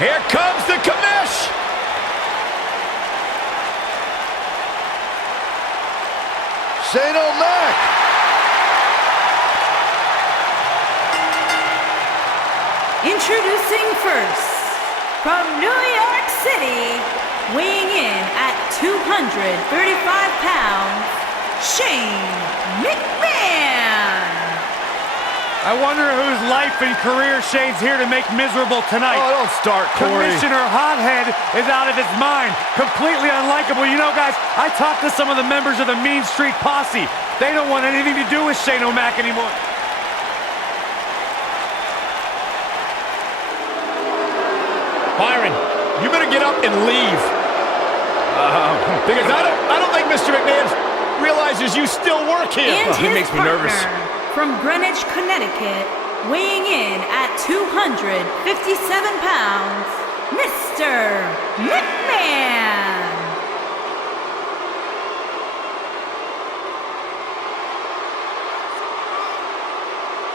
Here comes the commish. Shane O'Mac. Introducing first, from New York City, weighing in at 235 pounds, Shane McMahon. I wonder whose life and career Shane's here to make miserable tonight. Oh, don't start, Corey. Commissioner Hothead is out of his mind. Completely unlikable. You know, guys, I talked to some of the members of the Mean Street Posse. They don't want anything to do with Shane O'Mac anymore. Byron, you better get up and leave. Because I don't think Mr. McMahon realizes you still work here. And He his makes me nervous. partner, from Greenwich, Connecticut, weighing in at 257 pounds, Mr. McMahon.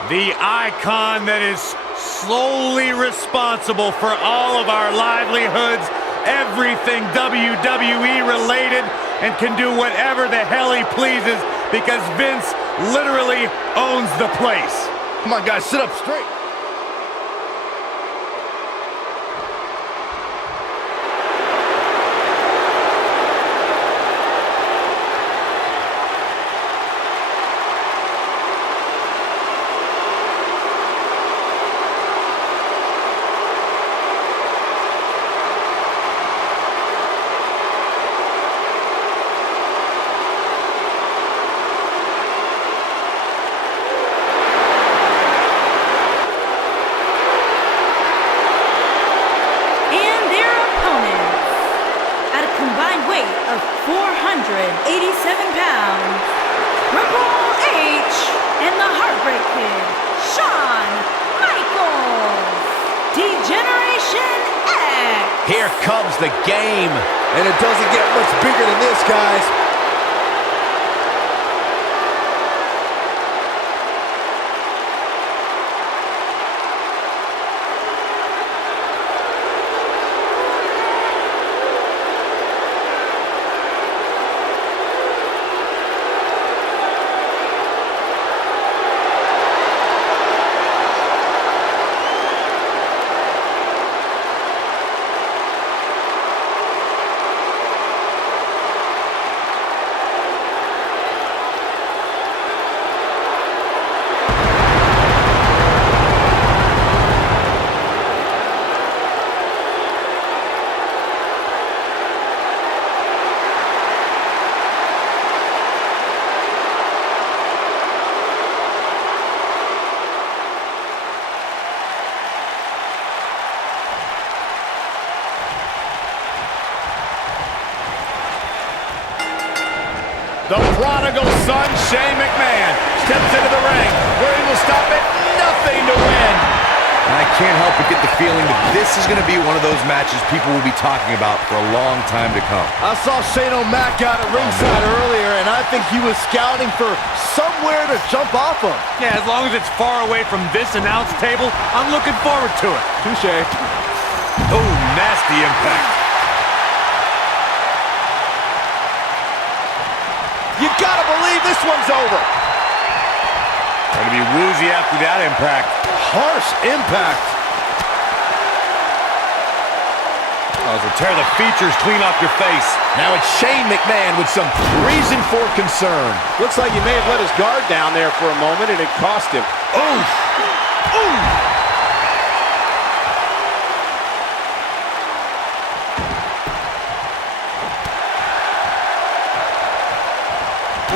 The icon that is solely responsible for all of our livelihoods, everything WWE related, and can do whatever the hell he pleases because Vince literally owns the place. Come on, guys, sit up straight. Of 487 pounds, Triple H and the Heartbreak Kid, Shawn Michaels, D-Generation X. Here comes the game. And it doesn't get much bigger than this, guys. The prodigal son, Shane McMahon, steps into the ring where he will stop at nothing to win. And I can't help but get the feeling that this is going to be one of those matches people will be talking about for a long time to come. I saw Shane O'Mac out at ringside earlier, and I think he was scouting for somewhere to jump off of. Yeah, as long as it's far away from this announce table, I'm looking forward to it. Touche. Oh, nasty impact. You gotta believe this one's over. Going to be woozy after that impact. Harsh impact. Oh, to tear the features clean off your face. Now it's Shane McMahon with some reason for concern. Looks like he may have let his guard down there for a moment, and it cost him. Oof! Oof!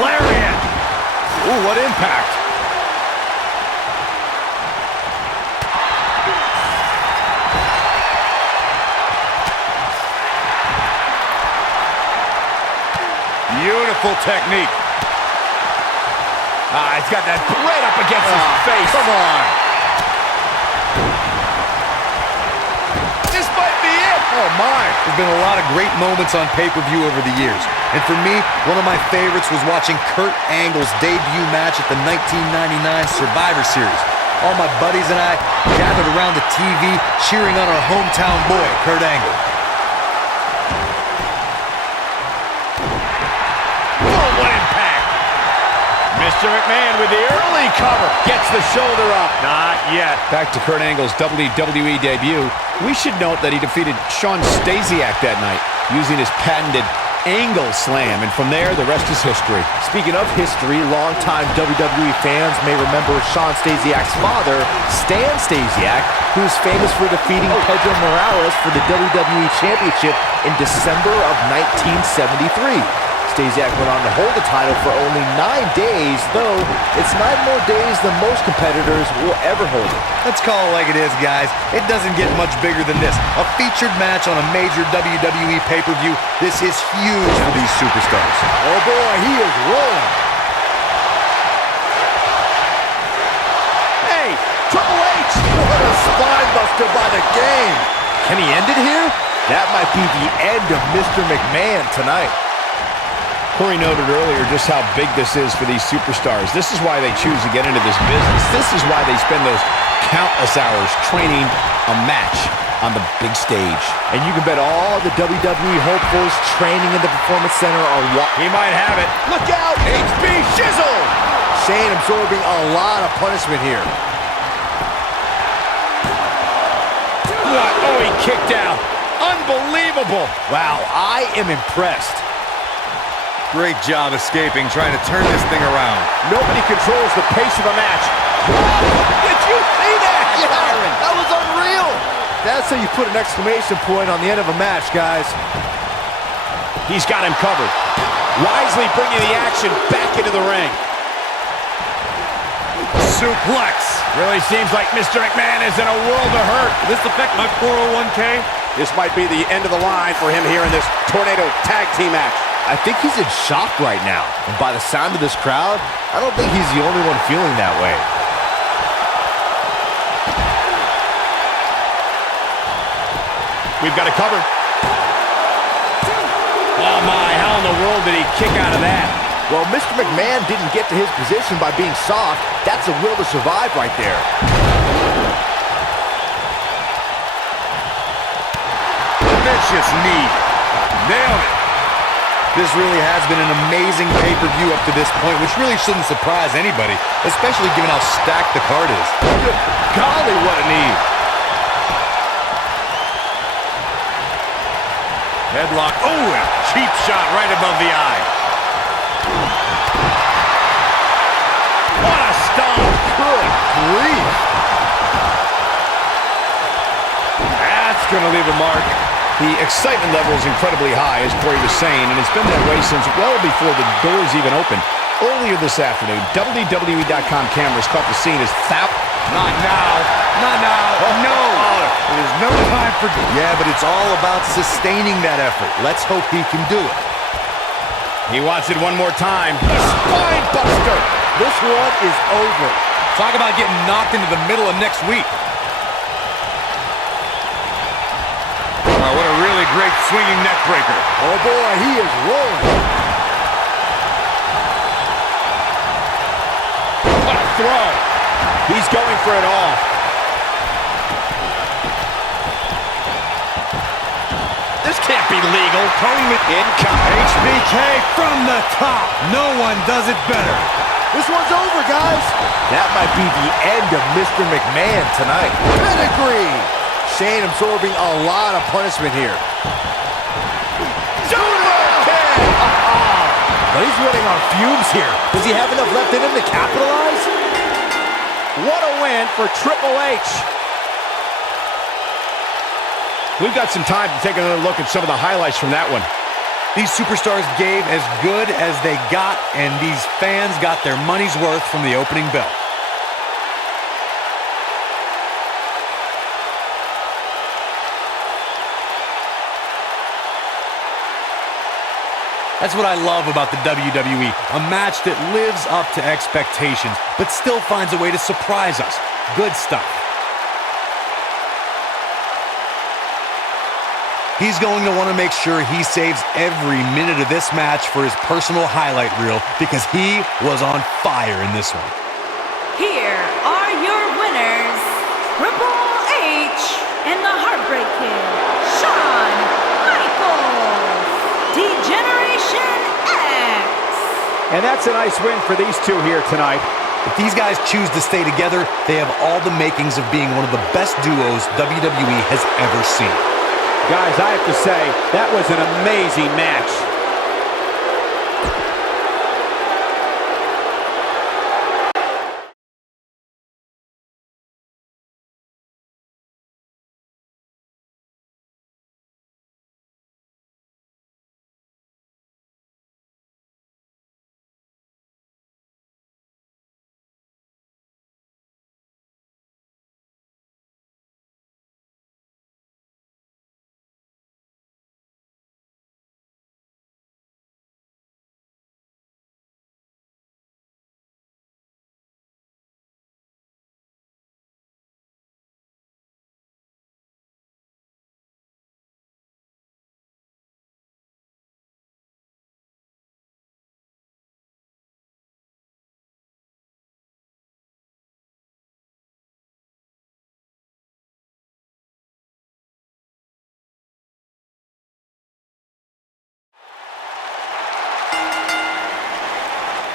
Lariat! Ooh, what impact! Beautiful technique. He's got that right up against his face. Come on. This might be it. Oh, my. There's been a lot of great moments on pay-per-view over the years. And for me, one of my favorites was watching Kurt Angle's debut match at the 1999 Survivor Series. all my buddies and I gathered around the TV cheering on our hometown boy, Kurt Angle. Oh, what impact! Mr. McMahon with the early cover. Gets the shoulder up. Not yet. Back to Kurt Angle's WWE debut. We should note that he defeated Shawn Stasiak that night using his patented Angle Slam, and from there, the rest is history. Speaking of history, longtime WWE fans may remember Shawn Stasiak's father, Stan Stasiak, who is famous for defeating Pedro Morales for the WWE Championship in December of 1973. Stasiak went on to hold the title for only 9 days, though it's 9 more days than most competitors will ever hold it. Let's call it like it is, guys. It doesn't get much bigger than this. A featured match on a major WWE pay-per-view. This is huge for these superstars. Oh boy, he is rolling. Hey, Triple H! What a spine buster by the game. Can he end it here? That might be the end of Mr. McMahon tonight. Corey noted earlier just how big this is for these superstars. This is why they choose to get into this business. This is why they spend those countless hours training a match on the big stage. And you can bet all the WWE hopefuls training in the Performance Center are He might have it. Look out! HB Shizzle! Shane absorbing a lot of punishment here. What? Oh, he kicked out. Unbelievable. Wow, I am impressed. Great job escaping, trying to turn this thing around. Nobody controls the pace of the match. Did you see that? Yeah, that was unreal. That's how you put an exclamation point on the end of a match, guys. He's got him covered. Wisely bringing the action back into the ring. Suplex. Really seems like Mr. McMahon is in a world of hurt. Does this affect my 401k? This might be the end of the line for him here in this Tornado Tag Team match. I think he's in shock right now. And by the sound of this crowd, I don't think he's the only one feeling that way. We've got a cover. Oh my, how in the world did he kick out of that? Well, Mr. McMahon didn't get to his position by being soft. That's a will to survive right there. Vicious knee. Nailed it. This really has been an amazing pay-per-view up to this point, which really shouldn't surprise anybody, especially given how stacked the card is. Golly, what a knee. Headlock. Oh, and a cheap shot right above the eye. What a stomp. Good grief. That's going to leave a mark. The excitement level is incredibly high, as Corey was saying, and it's been that way since well before the doors even opened. Earlier this afternoon, WWE.com cameras caught the scene as Not now. Not now. No. There's no time for... Yeah, but it's all about sustaining that effort. Let's hope he can do it. He wants it one more time. The spine buster. This one is over. Talk about getting knocked into the middle of next week. What a really great swinging neck breaker. Oh boy, he is rolling. What a throw. He's going for it all. This can't be legal. Tony incoming. HBK from the top. No one does it better. This one's over, guys. That might be the end of Mr. McMahon tonight. Pedigree. Shane absorbing a lot of punishment here. But he's running on fumes here. Does he have enough left in him to capitalize? What a win for Triple H. We've got some time to take another look at some of the highlights from that one. These superstars gave as good as they got, and these fans got their money's worth from the opening bell. That's what I love about the WWE, a match that lives up to expectations, but still finds a way to surprise us. Good stuff. He's going to want to make sure he saves every minute of this match for his personal highlight reel, because he was on fire in this one. Here are your winners. and the Heartbreak Kid, Shawn Michaels. D-Generation X. And that's a nice win for these two here tonight. If these guys choose to stay together, they have all the makings of being one of the best duos WWE has ever seen. Guys, I have to say, that was an amazing match.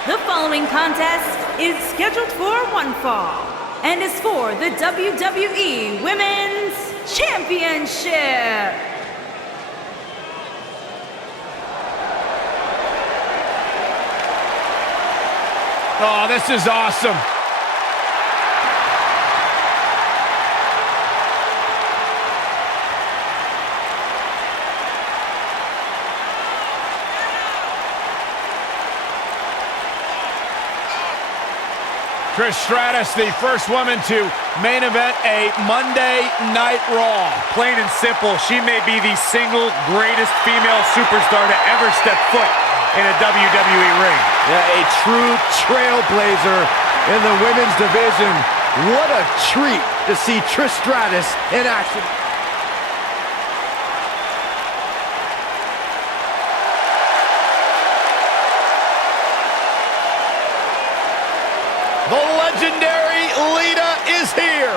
The following contest is scheduled for one fall and is for the WWE Women's Championship. Oh, this is awesome. Trish Stratus, the first woman to main event a Monday Night Raw. Plain and simple, she may be the single greatest female superstar to ever step foot in a WWE ring. Yeah, a true trailblazer in the women's division. What a treat to see Trish Stratus in action. The legendary Lita is here.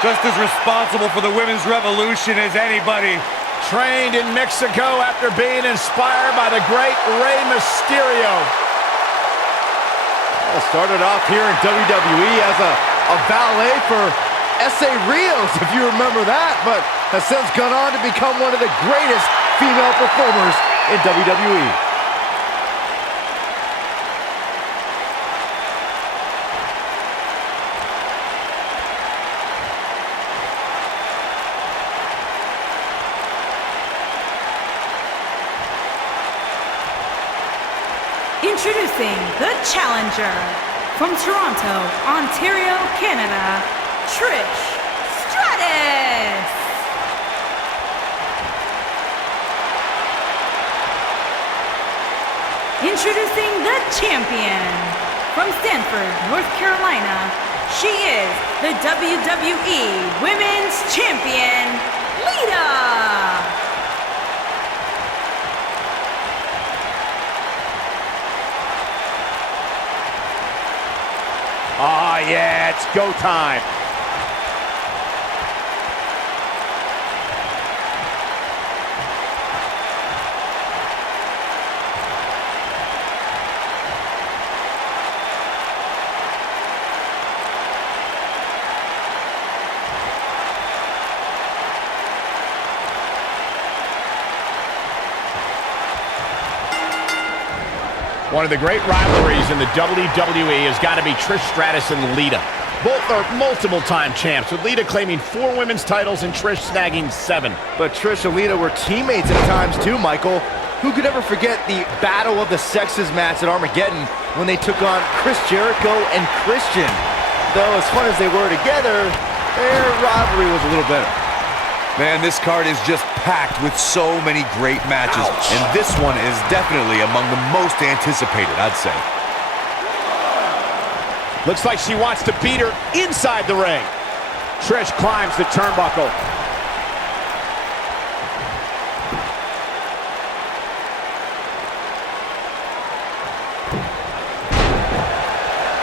Just as responsible for the women's revolution as anybody. Trained in Mexico after being inspired by the great Rey Mysterio. Well, started off here in WWE as a valet for S.A. Rios, if you remember that, but has since gone on to become one of the greatest female performers in WWE. Introducing the challenger from Toronto, Ontario, Canada, Trish Stratus. Introducing the champion from Stanford, North Carolina. She is the WWE Women's Champion, Lita. Ah, yeah, it's go time. One of the great rivalries in the WWE has got to be Trish Stratus and Lita. Both are multiple-time champs, with Lita claiming 4 women's titles and Trish snagging 7. But Trish and Lita were teammates at times too, Michael. Who could ever forget the Battle of the Sexes match at Armageddon when they took on Chris Jericho and Christian? Though as fun as they were together, their rivalry was a little better. Man, this card is just packed with so many great matches. Ouch. And this one is definitely among the most anticipated, I'd say. Looks like she wants to beat her inside the ring. Trish climbs the turnbuckle.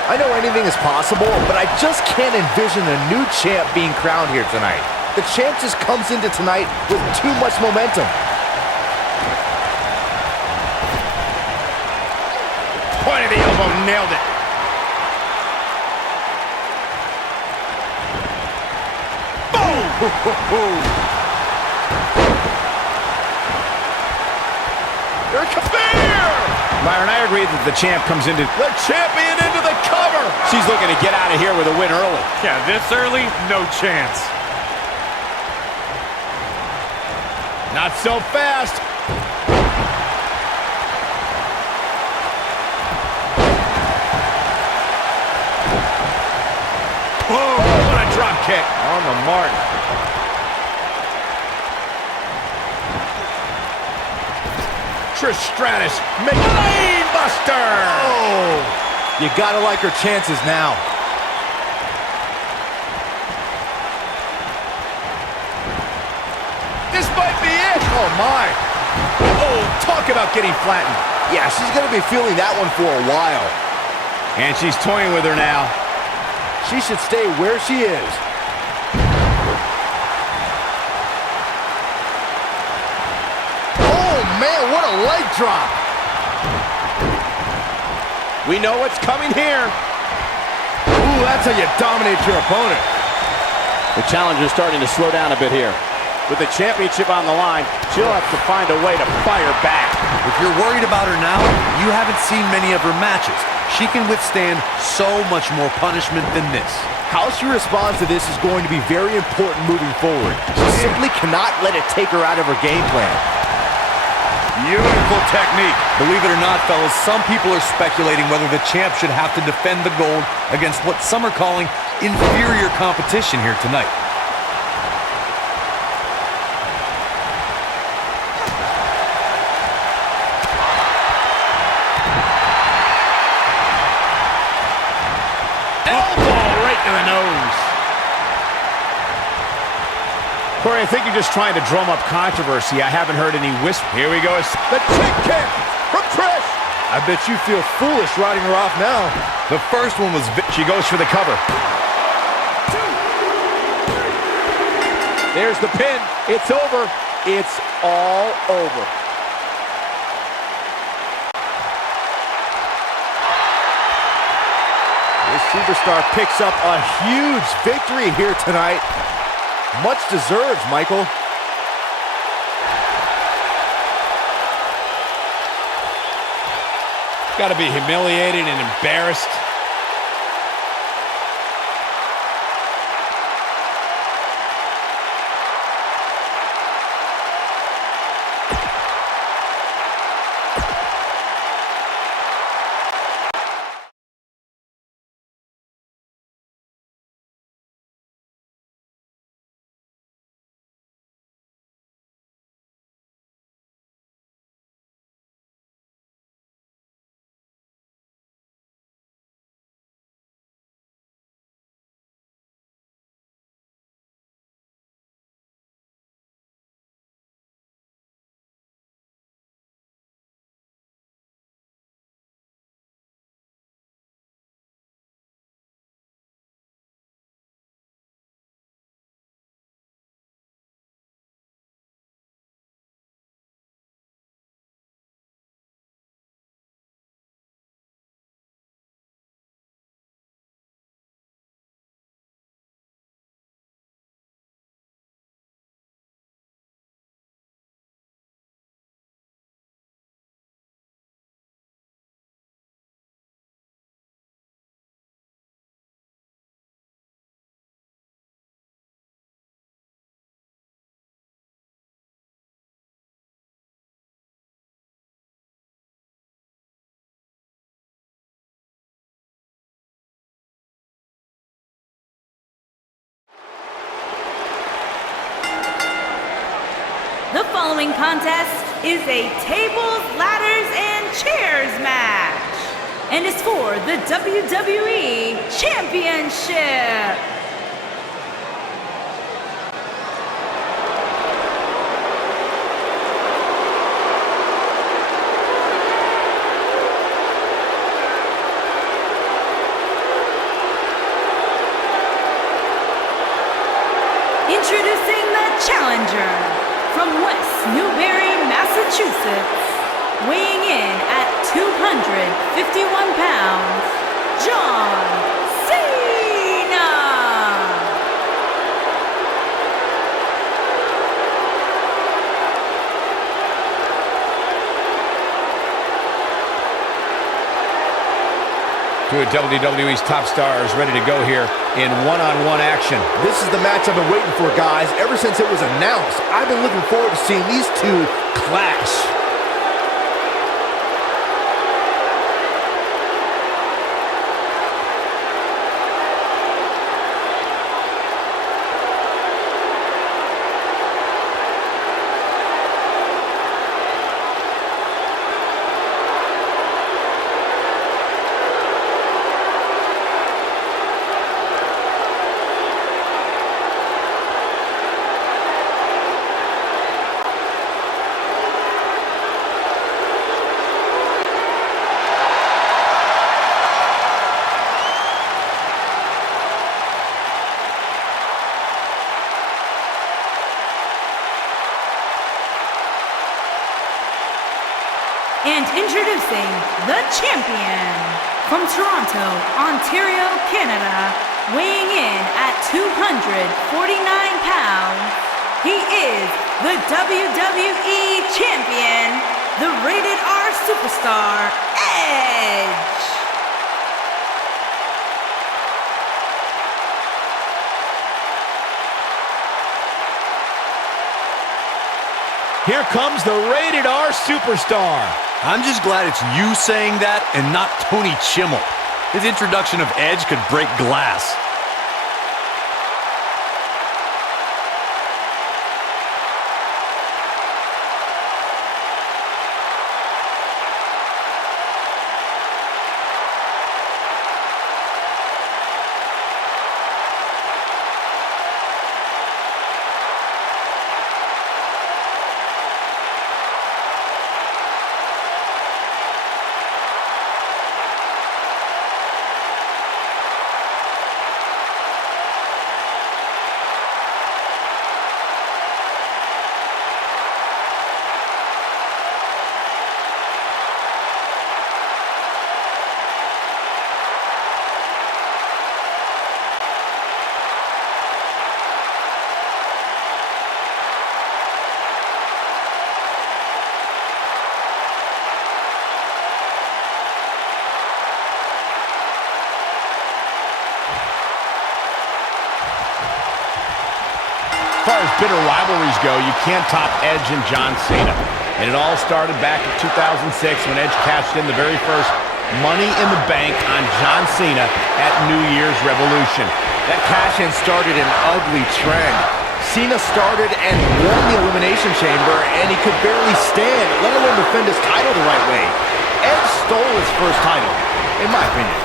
I know anything is possible, but I just can't envision a new champ being crowned here tonight. The champ just comes into tonight with too much momentum. Point of the elbow, nailed it. Boom! Here it comes. Byron, I agree that the champ comes into the champion into the cover. She's looking to get out of here with a win early. Yeah, this early, no chance. Not so fast. Boom! What a drop kick. On the mark. Trish Stratus, Mcmahon Buster! Oh, you gotta like her chances now. This might be it! Oh, my! Oh, talk about getting flattened. Yeah, she's gonna be feeling that one for a while. And she's toying with her now. She should stay where she is. Man, what a leg drop. We know what's coming here. Ooh, that's how you dominate your opponent. The challenger's starting to slow down a bit here. With the championship on the line, she'll have to find a way to fire back. If you're worried about her now, you haven't seen many of her matches. She can withstand so much more punishment than this. How she responds to this is going to be very important moving forward. She simply cannot let it take her out of her game plan. Beautiful technique. Believe it or not, fellas, some people are speculating whether the champ should have to defend the gold against what some are calling inferior competition here tonight. Elbow right to the nose. Corey, I think you're just trying to drum up controversy. I haven't heard any whisper. Here we go. The chick kick from Trish. I bet you feel foolish riding her off now. The first one was... She goes for the cover. There's the pin. It's over. It's all over. This superstar picks up a huge victory here tonight. Much deserved, Michael. Got to be humiliated and embarrassed. The following contest is a tables, ladders, and chairs match, and is for the WWE Championship. challenger from West Newbury, Massachusetts, weighing in at 251 pounds, John Cena! Two of WWE's top stars ready to go here in one-on-one action. This is the match I've been waiting for, guys. Ever since it was announced, I've been looking forward to seeing these two clash. And introducing the champion from Toronto, Ontario, Canada, weighing in at 249 pounds, he is the WWE champion, the Rated R superstar, Edge. Here comes the Rated R superstar. I'm just glad it's you saying that and not Tony Chimmel. His introduction of Edge could break glass. As far as bitter rivalries go, you can't top Edge and John Cena. And it all started back in 2006 when Edge cashed in the very first Money in the Bank on John Cena at New Year's Revolution. That cash-in started an ugly trend. Cena started and won the Elimination Chamber, and he could barely stand, let alone defend his title the right way. Edge stole his first title, in my opinion.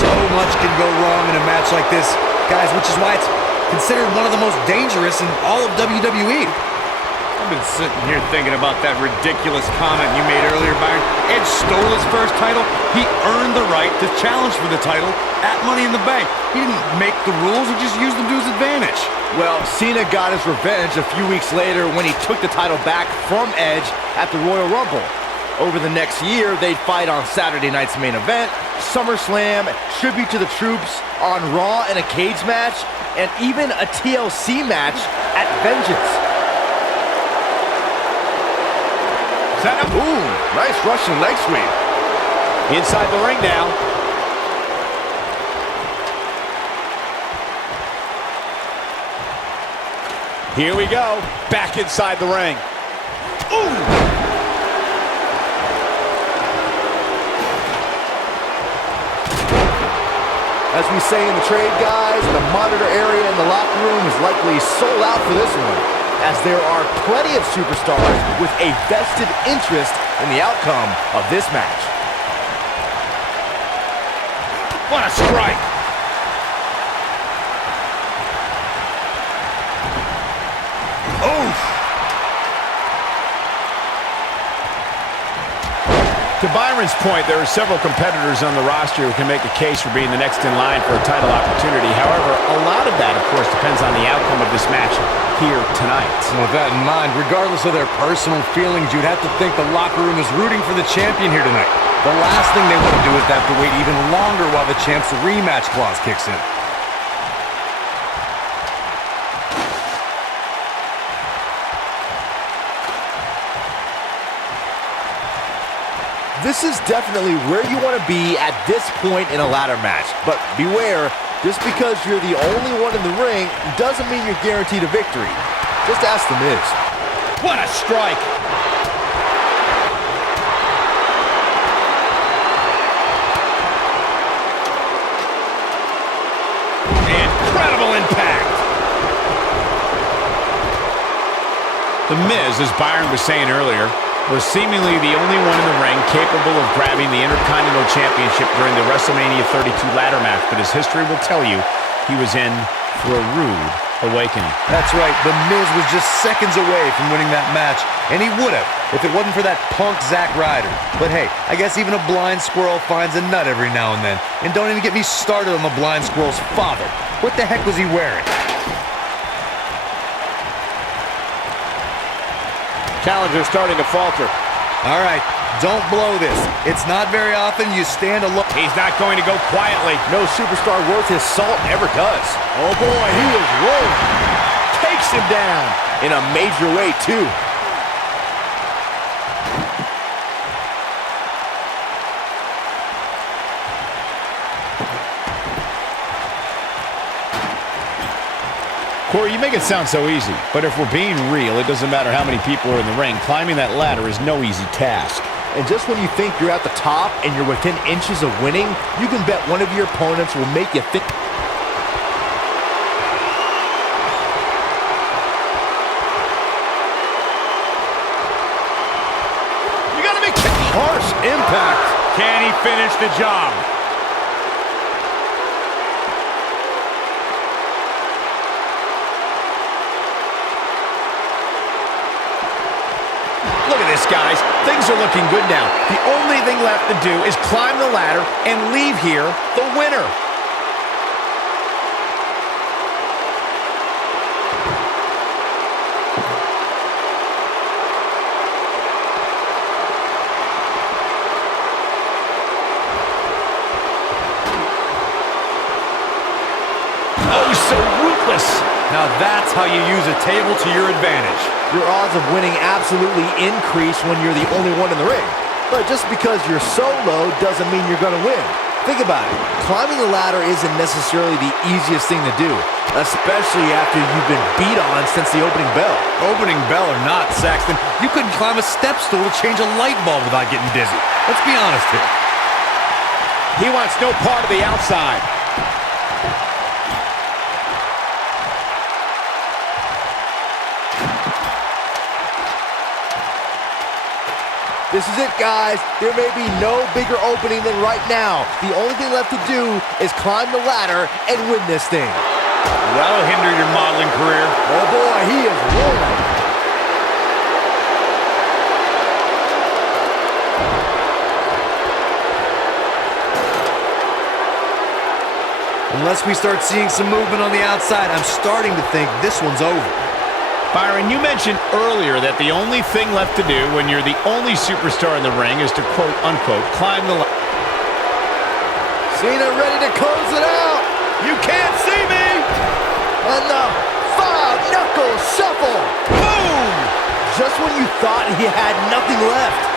So much can go wrong in a match like this, guys, which is why it's considered one of the most dangerous in all of WWE. I've been sitting here thinking about that ridiculous comment you made earlier, Byron. Edge stole his first title. He earned the right to challenge for the title at Money in the Bank. He didn't make the rules, he just used them to his advantage. Well, Cena got his revenge a few weeks later when he took the title back from Edge at the Royal Rumble. Over the next year, they'd fight on Saturday night's main event, SummerSlam, Tribute to the Troops on Raw in a cage match, and even a TLC match at Vengeance. Set up. Ooh, nice Russian leg sweep. Inside the ring now. Here we go, back inside the ring. Ooh! As we say in the trade, guys, the monitor area in the locker room is likely sold out for this one, as there are plenty of superstars with a vested interest in the outcome of this match. What a strike! Oof! To Byron's point, there are several competitors on the roster who can make a case for being the next in line for a title opportunity. However, a lot of that, of course, depends on the outcome of this match here tonight. And with that in mind, regardless of their personal feelings, you'd have to think the locker room is rooting for the champion here tonight. The last thing they want to do is have to wait even longer while the champ's rematch clause kicks in. This is definitely where you want to be at this point in a ladder match. But beware, just because you're the only one in the ring doesn't mean you're guaranteed a victory. Just ask The Miz. What a strike! Incredible impact! The Miz, as Byron was saying earlier, was seemingly the only one in the ring capable of grabbing the Intercontinental Championship during the WrestleMania 32 ladder match, but as history will tell you, he was in for a rude awakening. That's right, The Miz was just seconds away from winning that match, and he would have if it wasn't for that punk Zack Ryder. But hey, I guess even a blind squirrel finds a nut every now and then. And don't even get me started on the blind squirrel's father. What the heck was he wearing? Challenger starting to falter. All right, don't blow this. It's not very often you stand alone. He's not going to go quietly. No superstar worth his salt ever does. Oh boy, he is rolling. Takes him down in a major way, too. Corey, you make it sound so easy, but if we're being real, it doesn't matter how many people are in the ring. Climbing that ladder is no easy task. And just when you think you're at the top and you're within inches of winning, you can bet one of your opponents will make you think. You gotta make Harsh impact. Can he finish the job? Look at this, guys. Things are looking good now. The only thing left to do is climb the ladder and leave here the winner. Oh, so ruthless. Now that's how you use a table to your advantage. Your odds of winning absolutely increase when you're the only one in the ring. But just because you're solo doesn't mean you're going to win. Think about it. Climbing the ladder isn't necessarily the easiest thing to do, especially after you've been beat on since the opening bell. Opening bell or not, Saxton, you couldn't climb a step stool to change a light bulb without getting dizzy. Let's be honest here. He wants no part of the outside. This is it, guys. There may be no bigger opening than right now. The only thing left to do is climb the ladder and win this thing. That'll hinder your modeling career. Oh boy, he is rolling. Unless we start seeing some movement on the outside, I'm starting to think this one's over. Byron, you mentioned earlier that the only thing left to do when you're the only superstar in the ring is to quote-unquote climb the ladder. Cena ready to close it out. You can't see me! And the five-knuckle shuffle. Boom! Just when you thought he had nothing left.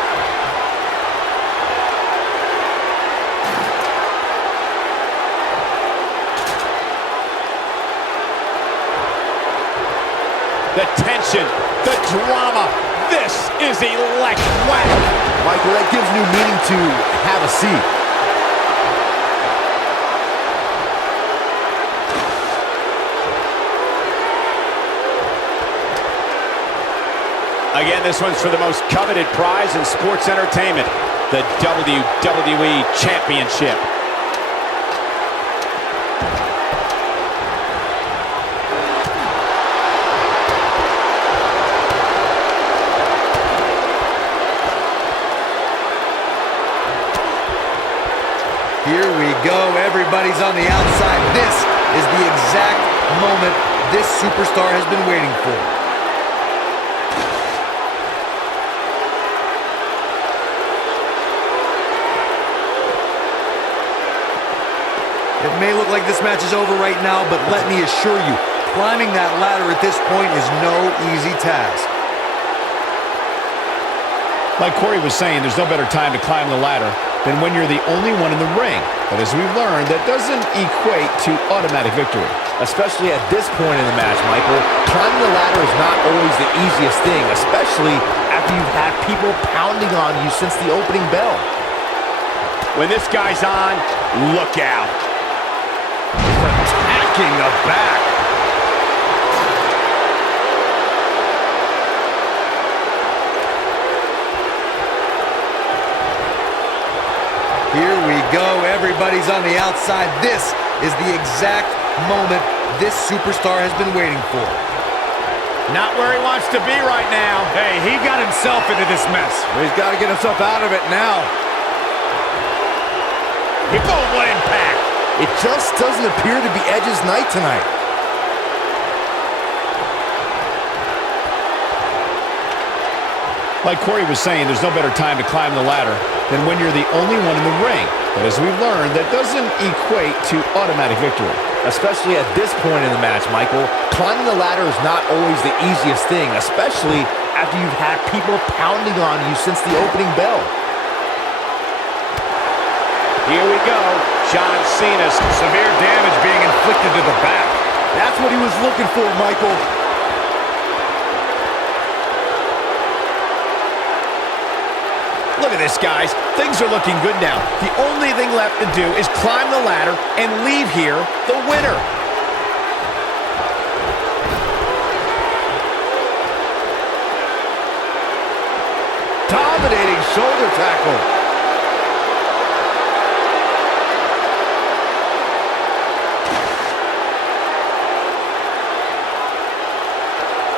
The tension, the drama. This is electric. Michael, that gives new meaning to have a seat. Again, this one's for the most coveted prize in sports entertainment, the WWE Championship. Here we go. Everybody's on the outside. This is the exact moment this superstar has been waiting for. It may look like this match is over right now, but let me assure you, climbing that ladder at this point is no easy task. Like Corey was saying, there's no better time to climb the ladder than when you're the only one in the ring. But as we've learned, that doesn't equate to automatic victory. Especially at this point in the match, Michael. Climbing the ladder is not always the easiest thing, especially after you've had people pounding on you since the opening bell. When this guy's on, look out. Attacking the back. Here we go. Everybody's on the outside. This is the exact moment this superstar has been waiting for. Not where he wants to be right now. Hey, he got himself into this mess. He's got to get himself out of it now. Boom, what impact. It just doesn't appear to be Edge's night tonight. Like Corey was saying, there's no better time to climb the ladder than when you're the only one in the ring. But as we've learned, that doesn't equate to automatic victory. Especially at this point in the match, Michael. Climbing the ladder is not always the easiest thing, especially after you've had people pounding on you since the opening bell. Here we go. John Cena. Severe damage being inflicted to the back. That's what he was looking for, Michael. Look at this, guys. Things are looking good now. The only thing left to do is climb the ladder and leave here the winner. Dominating shoulder tackle.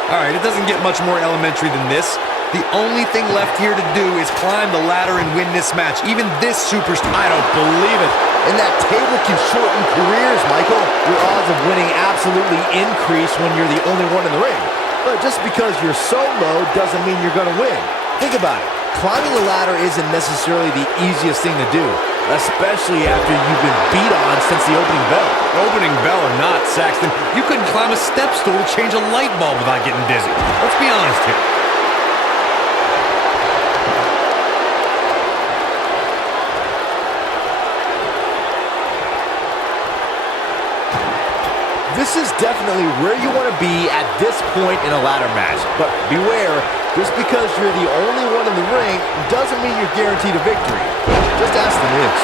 All right, it doesn't get much more elementary than this. The only thing left here to do is climb the ladder and win this match. Even this superstar. I don't believe it. And that table can shorten careers, Michael. Your odds of winning absolutely increase when you're the only one in the ring. But just because you're so low doesn't mean you're going to win. Think about it. Climbing the ladder isn't necessarily the easiest thing to do, especially after you've been beat on since the opening bell. Opening bell or not, Saxton, you couldn't climb a step stool to change a light bulb without getting dizzy. Let's be honest here. This is definitely where you want to be at this point in a ladder match. But beware, just because you're the only one in the ring doesn't mean you're guaranteed a victory. Just ask the Miz.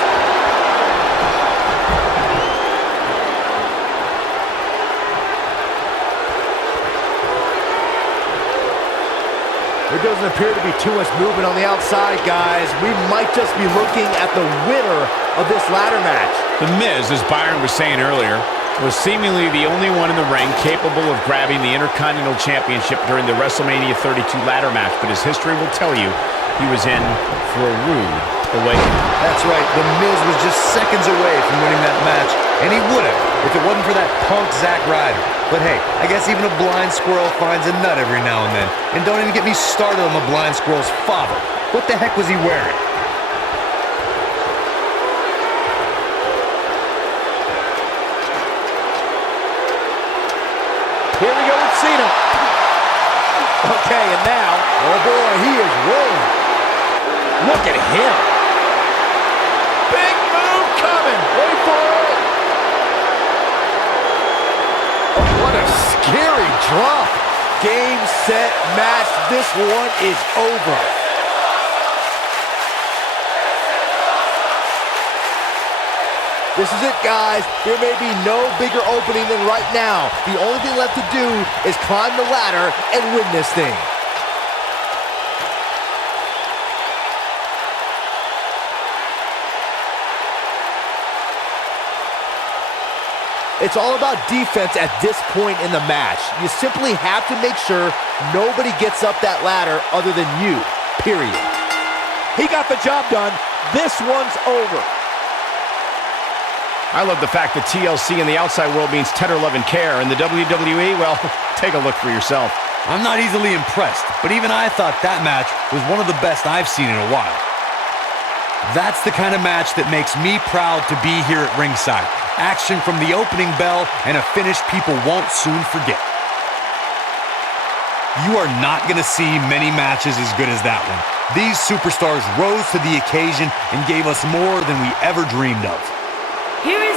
There doesn't appear to be too much movement on the outside, guys. We might just be looking at the winner of this ladder match. The Miz, as Byron was saying earlier, was seemingly the only one in the ring capable of grabbing the Intercontinental Championship during the WrestleMania 32 ladder match, but his history will tell you he was in for a rude awakening. That's right. The Miz was just seconds away from winning that match, and he would have if it wasn't for that punk Zack Ryder. But hey, I guess even a blind squirrel finds a nut every now and then. And don't even get me started on the blind squirrel's father. What the heck was he wearing? Here we go with Cena. Okay, and now, oh boy, he is rolling. Look at him. Big move coming. Wait for it. Oh, what a scary drop. Game, set, match. This one is over. This is it, guys. There may be no bigger opening than right now. The only thing left to do is climb the ladder and win this thing. It's all about defense at this point in the match. You simply have to make sure nobody gets up that ladder other than you, period. He got the job done. This one's over. I love the fact that TLC in the outside world means tender love and care, and the WWE, well, take a look for yourself. I'm not easily impressed, but even I thought that match was one of the best I've seen in a while. That's the kind of match that makes me proud to be here at ringside. Action from the opening bell and a finish people won't soon forget. You are not going to see many matches as good as that one. These superstars rose to the occasion and gave us more than we ever dreamed of. Here is